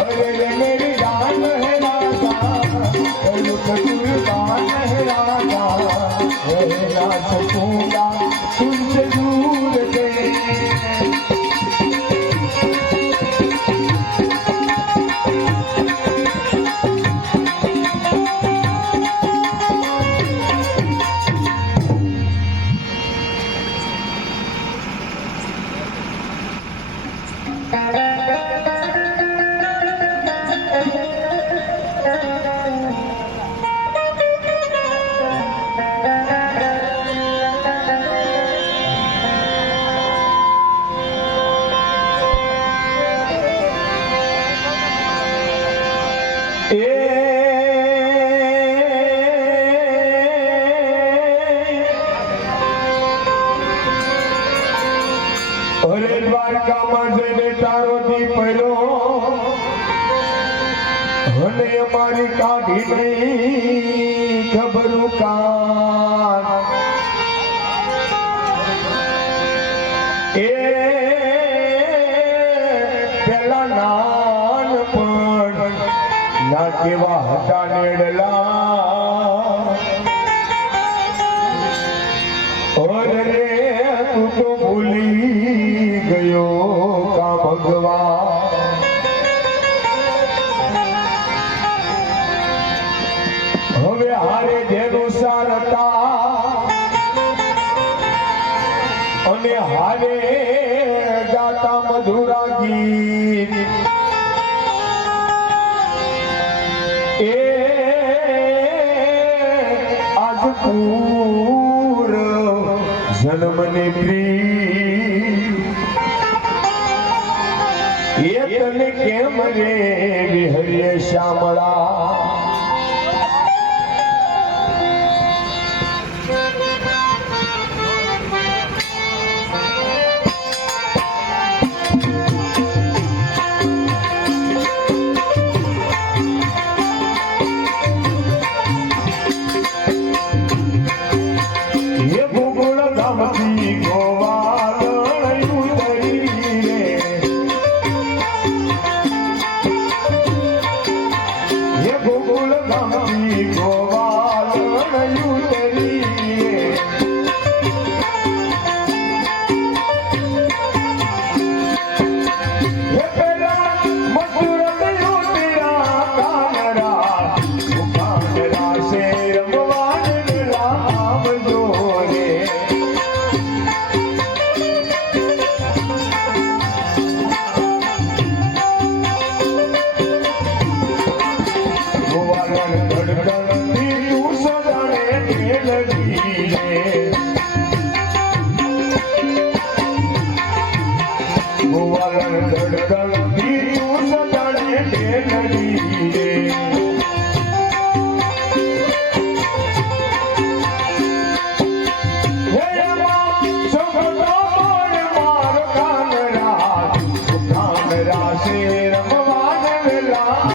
अरे मेरी जान है राजा, कुर्बान है राजा, रहना सकूंगा तुमसे दूर से। अरे द्वारकाમાં જઈને તારો દીપરો અને અમારી કાઢી નહીં ખબરું કાન એ પેલા નાનપણ ના કેવા હતા નેડલા रे तू तो भूली गयो का भगवान હવે હારે જેનો સારતા અને હારે ગાતા મધુરા ગીત એ આજ जन्मने प्री ये तने केम रे विहरिय श्यामला धड़कन